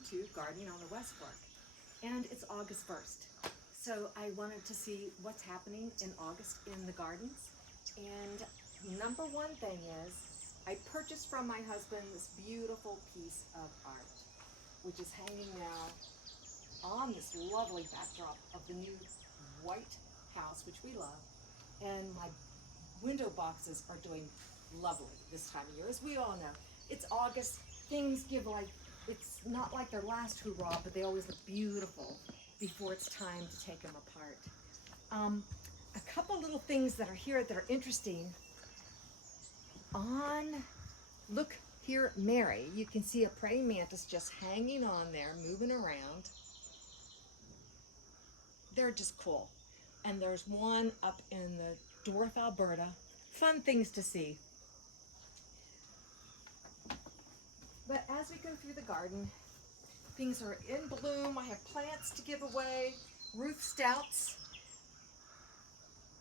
welcome to Gardening on the West Fork. And it's August 1st. So I wanted to see what's happening in August in the gardens. And number one thing is, I purchased from my husband this beautiful piece of art, which is hanging now on this lovely backdrop of the new white house, which we love. And my window boxes are doing lovely this time of year. As we all know, it's August, things give it's not like their last hurrah, but they always look beautiful before it's time to take them apart. A couple little things that are here that are interesting. Look here, Mary, you can see a praying mantis just hanging on there, moving around. They're just cool. And there's one up in the Dwarf, Alberta. Fun things to see. But as we go through the garden, things are in bloom. I have plants to give away. Ruth Stouts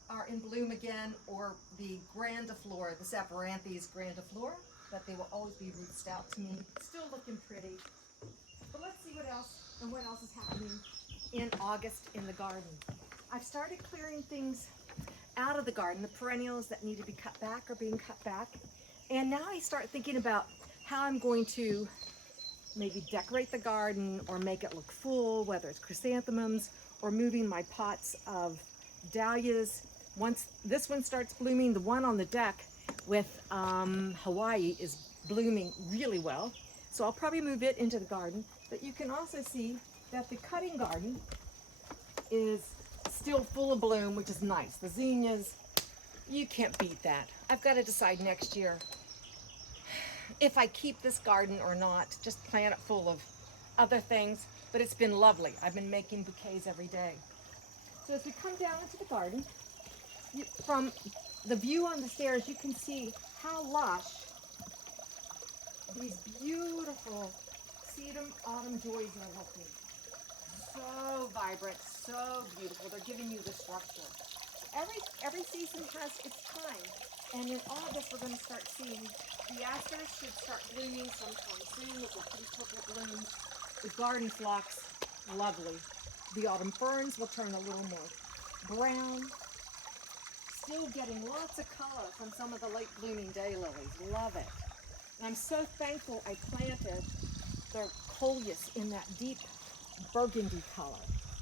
are in bloom again, or the grandiflora, the Sapphiranthes grandiflora, but they will always be Ruth Stout to me. Still looking pretty. But let's see what else is happening in August in the garden. I've started clearing things out of the garden. The perennials that need to be cut back are being cut back. And now I start thinking about how I'm going to maybe decorate the garden or make it look full, whether it's chrysanthemums or moving my pots of dahlias. Once this one starts blooming, the one on the deck with Hawaii is blooming really well. So I'll probably move it into the garden. But you can also see that the cutting garden is still full of bloom, which is nice. The zinnias, you can't beat that. I've got to decide next year if I keep this garden or not, just plant it full of other things, but it's been lovely. I've been making bouquets every day. So as we come down into the garden, from the view on the stairs, you can see how lush these beautiful sedum autumn joys are looking. So vibrant, so beautiful. They're giving you the structure. Every season has its time. And in August, we're going to start seeing the asters should start blooming sometime soon with the pretty purple blooms. The garden phlox, lovely. The autumn ferns will turn a little more brown. Still getting lots of color from some of the late blooming daylilies. Love it. And I'm so thankful I planted the coleus in that deep burgundy color.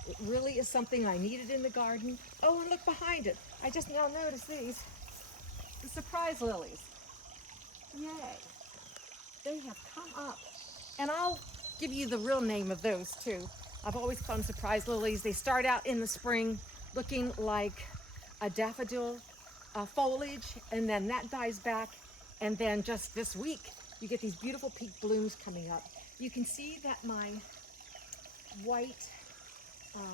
It really is something I needed in the garden. Oh, and look behind it. I just now noticed these. The surprise lilies. Yay. They have come up. And I'll give you the real name of those too. I've always called them surprise lilies. They start out in the spring looking like a daffodil foliage, and then that dies back. And then just this week, you get these beautiful pink blooms coming up. You can see that my white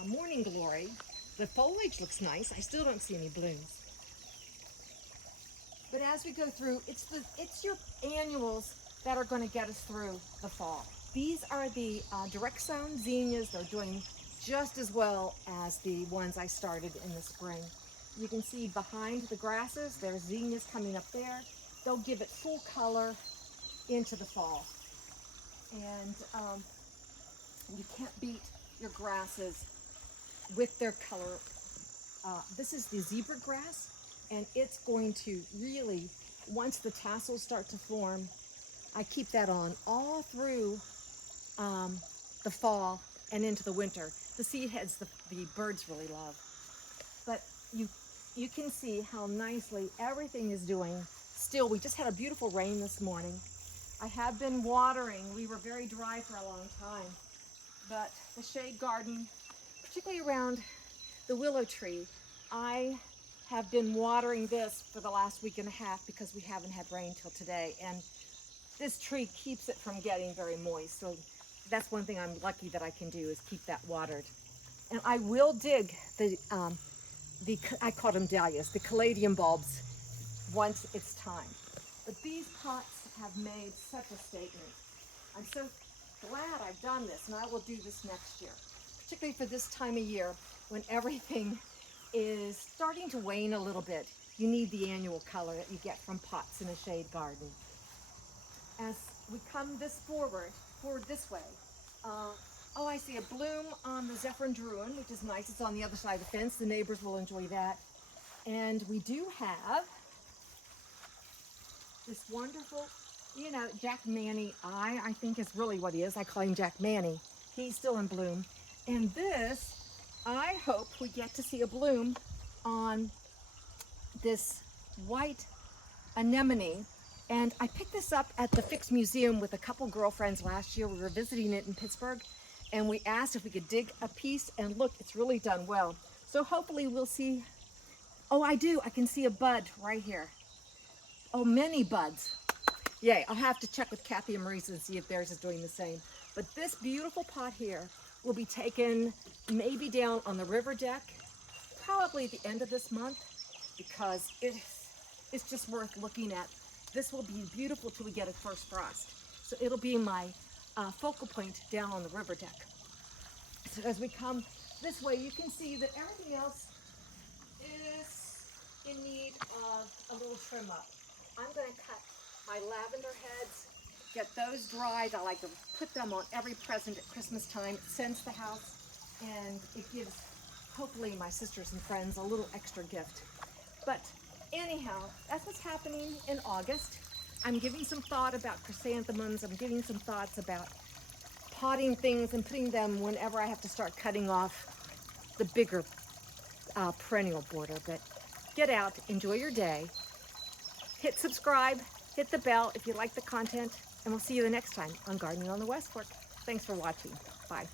morning glory, the foliage looks nice. I still don't see any blooms. But as we go through, it's your annuals that are going to get us through the fall. These are the direct sown zinnias. They're doing just as well as the ones I started in the spring. You can see behind the grasses, there's zinnias coming up there. They'll give it full color into the fall. And you can't beat your grasses with their color. This is the zebra grass, and it's going to really, once the tassels start to form, I keep that on all through the fall and into the winter. The seed heads the birds really love. But you can see how nicely everything is doing. Still, we just had a beautiful rain this morning. I have been watering. We were very dry for a long time. But the shade garden, particularly around the willow tree, I have been watering this for the last week and a half because we haven't had rain till today. And this tree keeps it from getting very moist. So that's one thing I'm lucky that I can do, is keep that watered. And I will dig I call them dahlias, the caladium bulbs, once it's time. But these pots have made such a statement. I'm so glad I've done this, and I will do this next year, particularly for this time of year when everything is starting to wane a little bit. You need the annual color that you get from pots in a shade garden. As we come forward this way, Oh, I see a bloom on the Zephyrin Druin, which is nice. It's on the other side of the fence. The neighbors will enjoy that. And we do have this wonderful, you know, Jack Manny I think is really what he is. I call him Jack Manny. He's still in bloom. And this, I hope we get to see a bloom on this white anemone. And I picked this up at the Fix Museum with a couple girlfriends last year. We were visiting it in Pittsburgh, and we asked if we could dig a piece, and look, it's really done well. So hopefully we'll see. Oh, I do. I can see a bud right here. Oh, many buds. Yay, I'll have to check with Kathy and Marisa and see if theirs is doing the same. But this beautiful pot here will be taken maybe down on the river deck, probably at the end of this month, because it's just worth looking at. This will be beautiful till we get a first frost. So it'll be my focal point down on the river deck. So as we come this way, you can see that everything else is in need of a little trim up. I'm going to cut my lavender heads, get those dried. I like to put them on every present at Christmas time. It scents the house, and it gives, hopefully, my sisters and friends a little extra gift. But anyhow, that's what's happening in August. I'm giving some thought about chrysanthemums. I'm giving some thoughts about potting things and putting them whenever I have to start cutting off the bigger perennial border. But get out, enjoy your day. Hit subscribe, hit the bell if you like the content, and we'll see you the next time on Gardening on the West Fork. Thanks for watching. Bye.